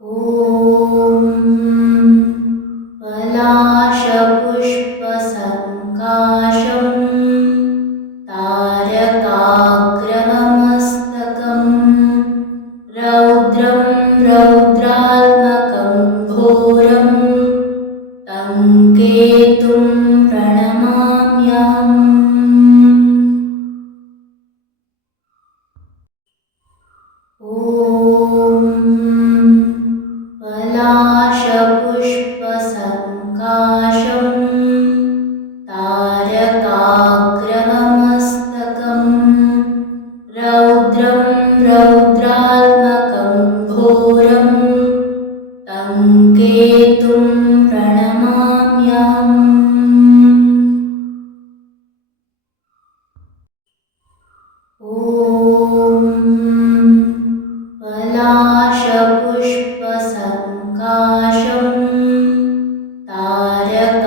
ॐ पलाशपुष्पसङ्काशं तारकाग्रमस्तकं रौद्रं रौद्रात्मकं घोरं तं केतुं प्रणमाम्यहम्। पलाशपुष्पसङ्काशं तारकाग्रमस्तकं रौद्रं रौद्रात्मकं घोरं तं केतुं प्रणमाम्यहम्। पलाशपुष्पसङ्काशं तारकाग्रमस्तकं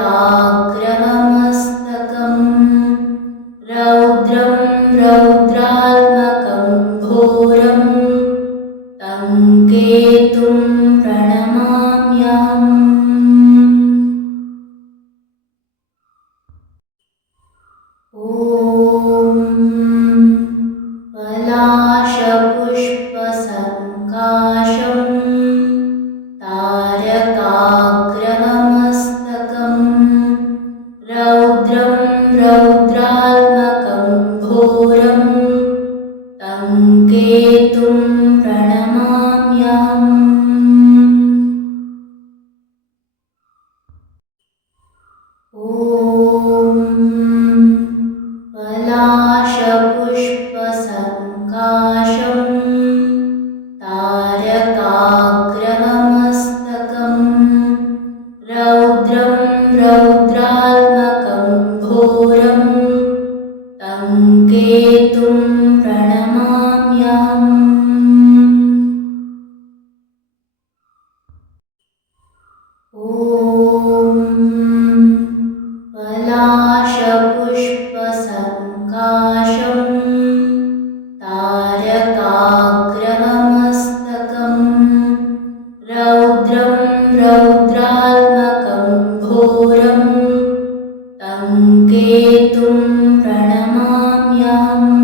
रौद्रं रौद्रात्मकं घोरं तं केतुं प्रणमाम्यहम्। पलाशपुष्पसङ्काशं तारकाग्रमस्तकं रौद्रं रौद्रात्मकं घोरं तं केतुं प्रणमाम्यहम्। पलाशपुष्पसङ्काशं तारकाग्रमस्तकं रौद्रं रौद्रात्मकं घोरं तं केतुं प्रणमाम्यहम्। पलाशपुष्पसङ्काशं तारकाग्रमस्तकं रौद्रं रौद्रात्मकं घोरं तं केतुं प्रणमाम्यहम्। पलाशपुष्पसङ्काशं तारकाग्रमस्तकं रौद्रं रौद्रात्मकं घोरं तं केतुं प्रणमाम्यहम्। पलाशपुष्पसङ्काशं तारकाग्रमस्तकं रौद्रं रौद्रात्मकं घोरं तं केतुं प्रणमाम्यहम्।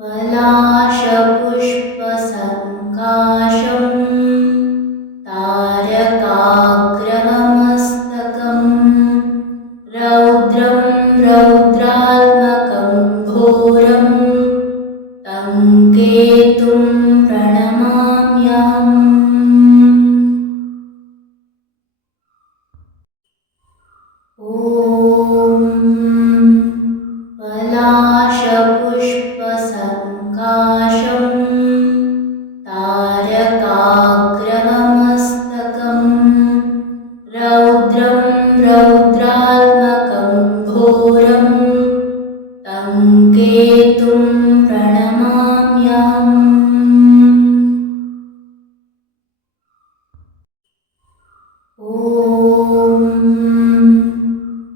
पलाशपुष्पसङ्काशं तारकाग्रमस्तकं रौद्रं रौद्रात्मकं घोरं तं केतुं प्रणमाम्यहम्। पलाशपुष्पसङ्काशं तारकाग्रमस्तकं रौद्रं रौद्रात्मकं घोरं तं केतुं प्रणमाम्यहम्। पलाशपुष्पसङ्काशं तारकाग्रमस्तकं रौद्रं रौद्रात्मकं घोरं तं केतुं प्रणमाम्यहम्।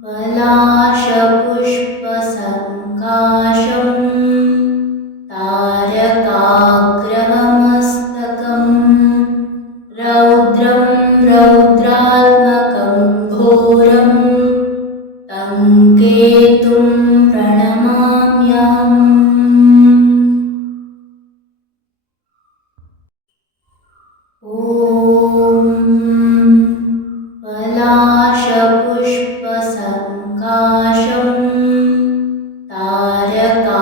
पलाशपुष्पसङ्काशं तारकाग्रमस्तकं रौद्रं रौद्रात्मकं घोरं तं केतुं प्रणमाम्यहम्। पलाशपुष्पसङ्काशं तारकाग्रमस्तकं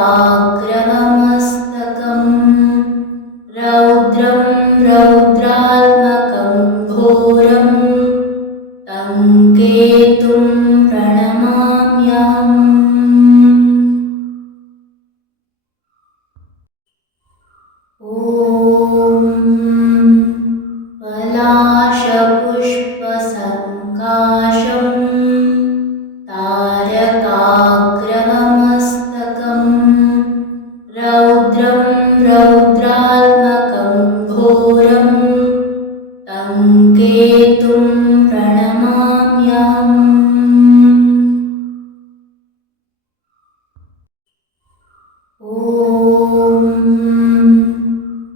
रौद्रं रौद्रात्मकं घोरं तं केतुं प्रणमाम्यहम्। ॐ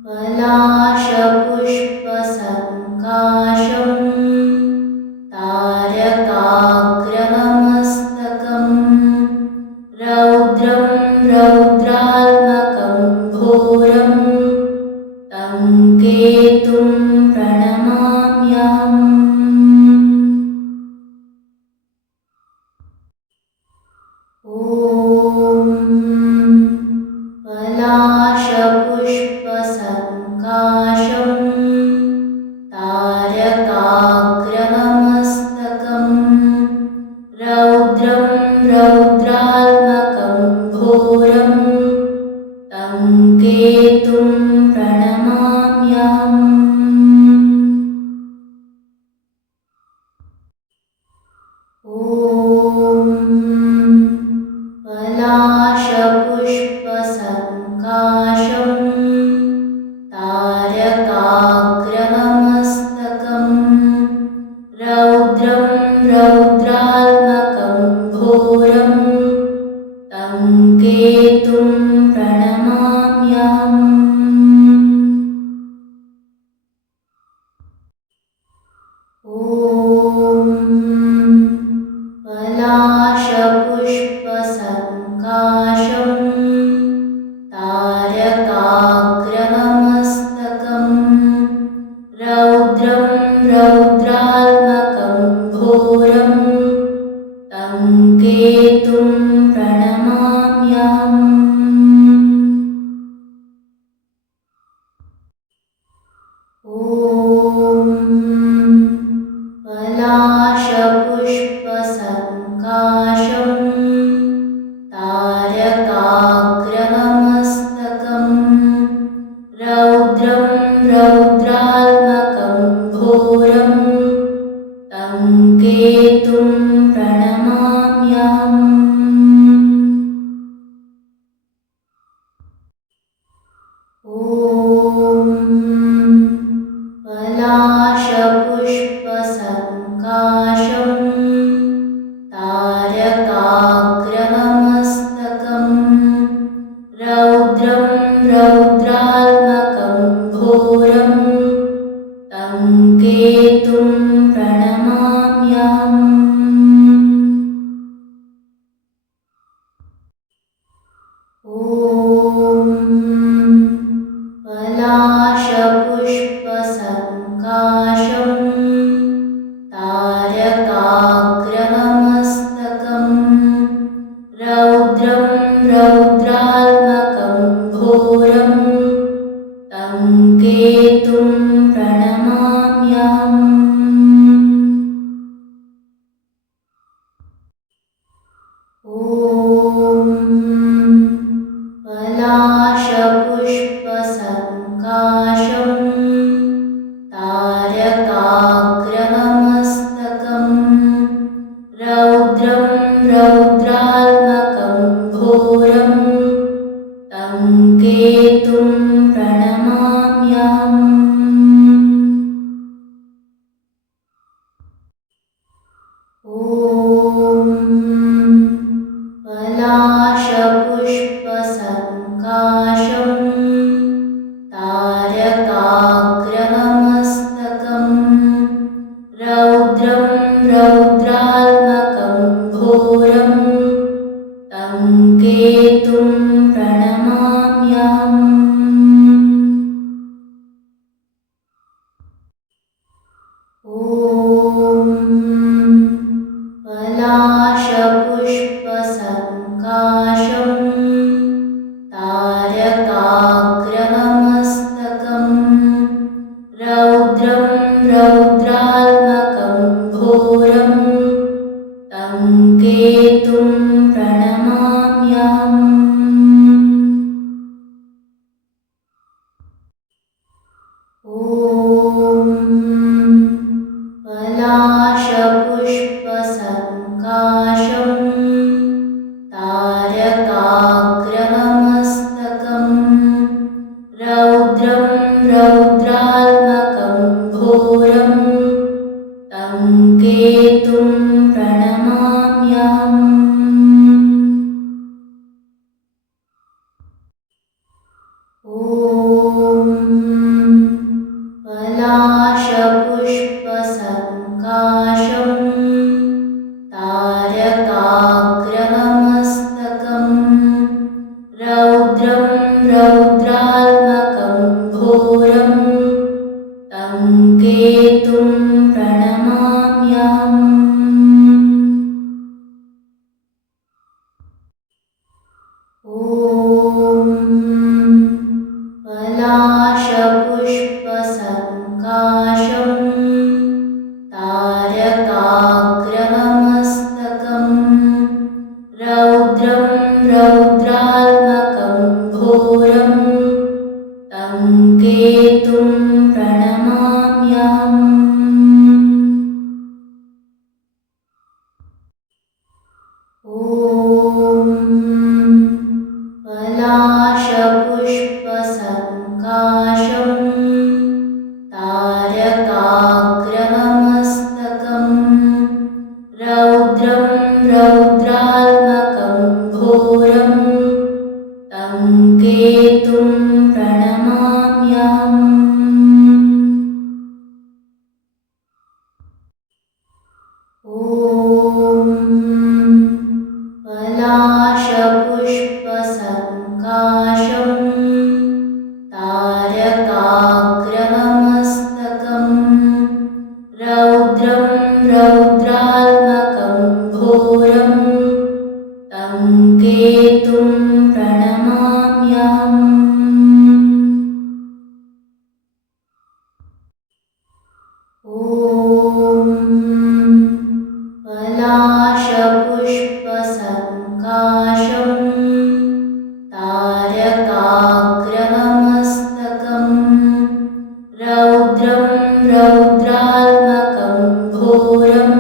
पलाशपुष्पसङ्काशं तारकाग्रमस्तकं रौद्रं रौद्रात्मकं घोरं तं केतुं प्रणमाम्यहम्। पलाशपुष्पसङ्काशं तारकाग्रमस्तकं रौद्रं रौद्रात्मकं घोरं तं केतुं प्रणमाम्यहम्। पलाशपुष्पसङ्काशं तारकाग्रमस्तकं रौद्रं रौद्रात्मकं घोरं तं केतुं प्रणमाम्यहम्। पलाशपुष्पसङ्काशं तारकाग्रमस्तकं रौद्रं रौद्रात्मकं घोरं तं केतुं प्रणमाम्यहम्। पलाशपुष्पसङ्काशं तारकाग्रमस्तकं रौद्रं रौद्रात्मकं घोरं तं केतुं प्रणमाम्यहम्। पलाशपुष्पसङ्काशं तारकाग्रमस्तकं रौद्रं रौद्रात्मकं घोरं तं केतुं प्रणमाम्यहम्। पलाशपुष्पसङ्काशं तारकाग्रमस्तकं रौद्रं रौद्रात्मकं घोरं तं केतुं प्रणमाम्यहम्। पलाशपुष्पसङ्काशं तारकाग्रमस्तकं रौद्रं रौद्रात्मकं घोरं तं केतुं प्रणमाम्यहम्। पलाशपुष्पसङ्काशं तारकाग्रमस्तकं रौद्रं रौद्रात्मकं घोरं तं केतुं प्रणमाम्यहम्। पलाशपुष्पसङ्काशं ॐ पलाशपुष्पसङ्काशं तारकाग्रमस्तकं रौद्रं रौद्रात्मकं घोरं तं केतुं प्रणमाम्यहम्। पलाशपुष्पसङ्काशं तारकाग्रमस्तकं रौद्रं रौद्रात्मकं घोरं तं केतुं प्रणमाम्यहम्। पलाशपुष्पसङ्काशं तारकाग्रमस्तकं रौद्रं रौद्रात्मकं घोरं तं केतुं प्रणमाम्यहम्। पलाशपुष्पसङ्काशं तारकाग्रमस्तकं रौद्रं रौद्रात्मकं घोरं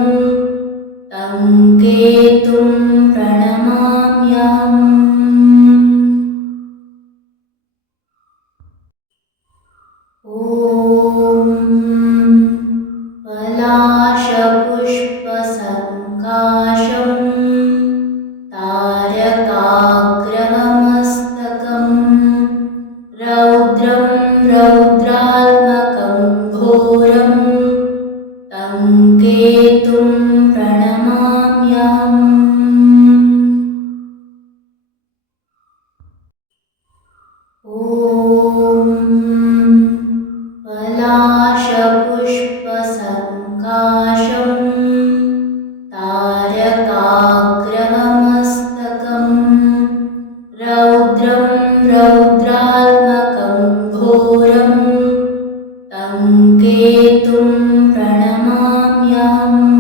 तं केतुं प्रणमाम्यहम्। पलाशपुष्पसङ्काशं तारकाग्रमस्तकं रौद्रं रौद्रात्मकं घोरं तं केतुं प्रणमाम्यहम्। पलाशपुष्पसङ्काशं तारकाग्रमस्तकं रौद्रं रौद्रात्मकं घोरं तं केतुं प्रणमाम्यहम्।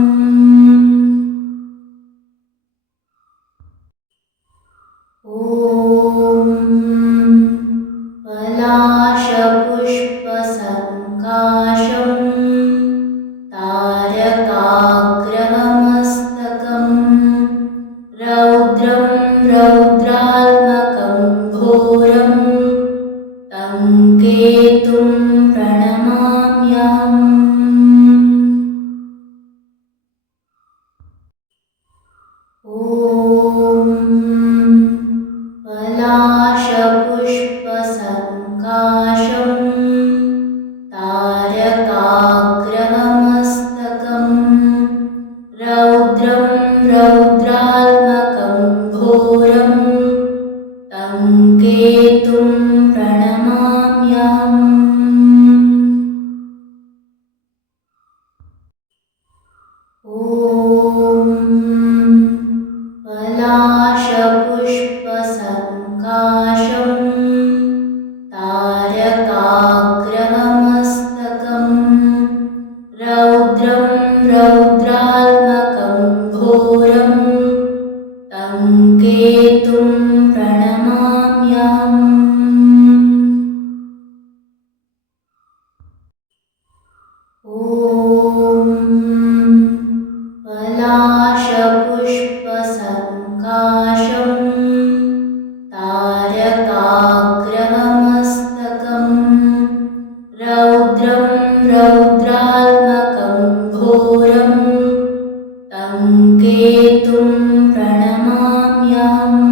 पलाशपुष्पसङ्काशं तारकाग्रमस्तकं रौद्रं रौद्रात्मकं घोरं तं केतुं प्रणमाम्यहम्। पलाशपुष्पसङ्काशं तारकाग्रमस्तकं रौद्रं रौद्रात्मकं घोरं तं केतुं प्रणमाम्यहम्। पलाशपुष्पसङ्काशं तारकाग्रमस्तकं रौद्रं रौद्रात्मकं घोरं तं केतुं प्रणमाम्यहम्। पलाशपुष्पसङ्काशं तारकाग्रमस्तकं रौद्रं रौद्रात्मकं घोरं तं केतुं प्रणमाम्यहम्।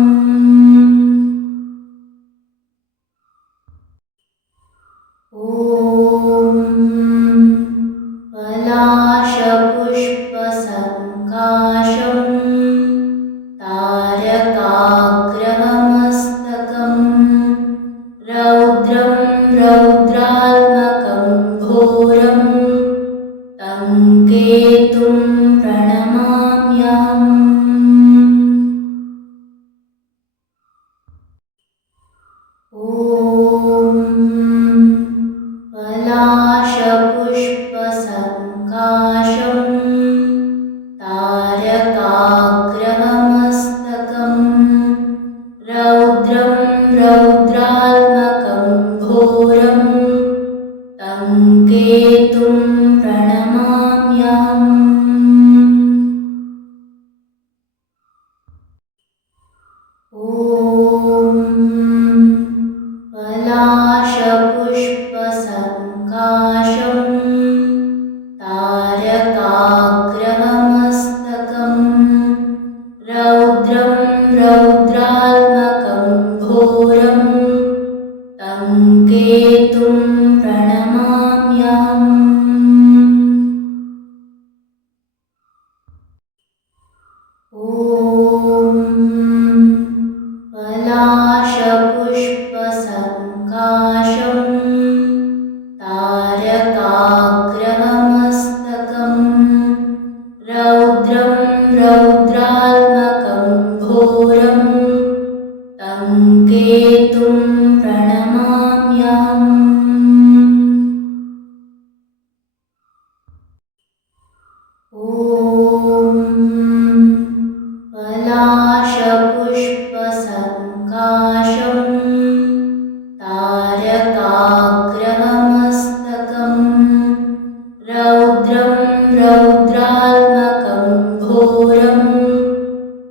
पलाशपुष्पसङ्काशं तारकाग्रमस्तकं रौद्रं रौद्रात्मकं घोरं तं केतुं प्रणमाम्यहम्। ॐ पलाशपुष्पसङ्काशं तारकाग्रमस्तकं रौद्रं रौद्रात्मकं घोरं तं केतुं प्रणमाम्यहम्। पलाशपुष्पसङ्काशं तारकाग्रमस्तकं रौद्रं रौद्रात्मकं घोरं तं केतुं प्रणमाम्यहम्। पलाशपुष्पसङ्काशं तारकाग्रमस्तकं रौद्रं रौद्रात्मकं घोरं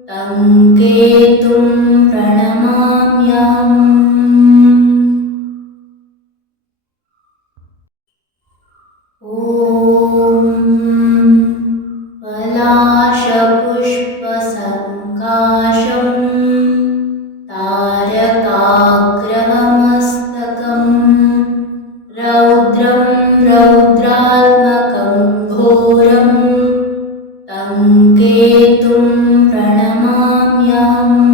तं केतुं प्रणमाम्यहम्। पलाशपुष्पसङ्काशं तारकाग्रमस्तकं रौद्रं रौद्रात्मकं घोरं तं केतुं प्रणमाम्यहम्।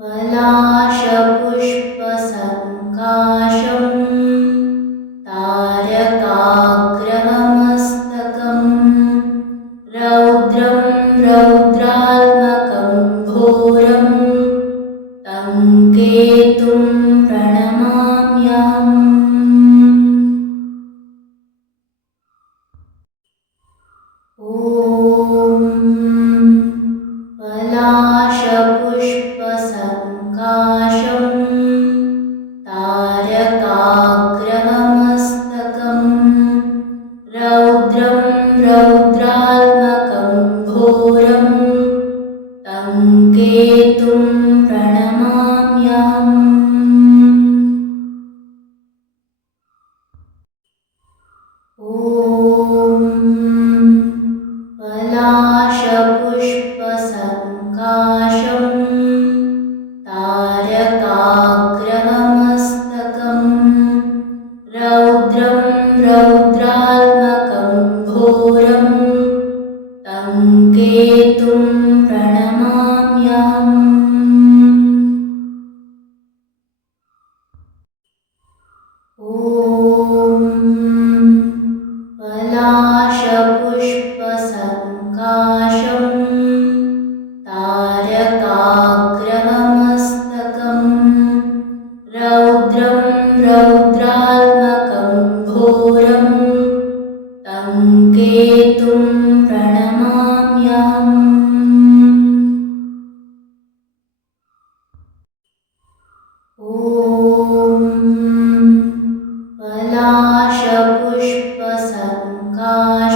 पलाशपुष्पसङ्काशं तारकाग्रमस्तकं रौद्रं रौद्रात्मकं घोरं तं केतुं प्रणमाम्यहम्। पलाशपुष्पसङ्काशं तारकाग्रमस्तकं रौद्रं रौद्रात्मकं घोरं तं केतुं प्रणमाम्यहम्। पलाशपुष्पसङ्काशं तारकाग्रमस्तकं रौद्रं रौद्रात्मकं घोरं तं केतुं प्रणमाम्यहम्। पलाशपुष्पसङ्काशं तारकाग्रमस्तकं रौद्रं रौद्रात्मकं घोरं तं केतुं प्रणमाम्यहम्। पलाशपुष्पसङ्काशं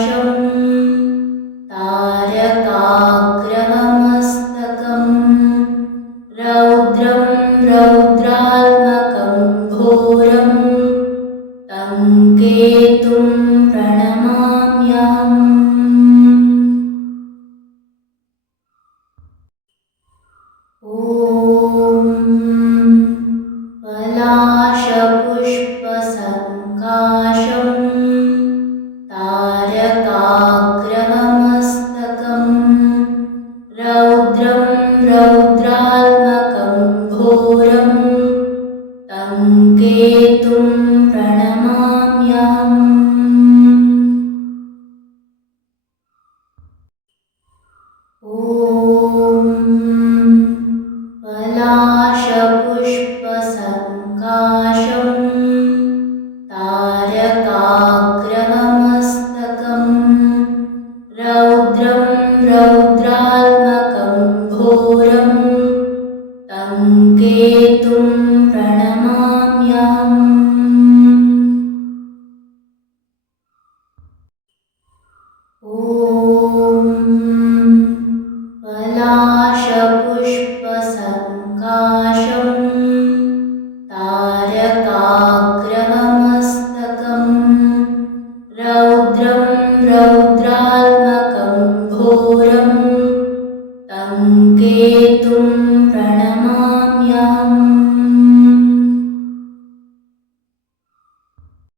ॐ पलाशपुष्पसङ्काशम् तारकाग्रहमस्तकम् रौद्रं रौद्रात्मकं घोरं तं केतुं प्रणमामि।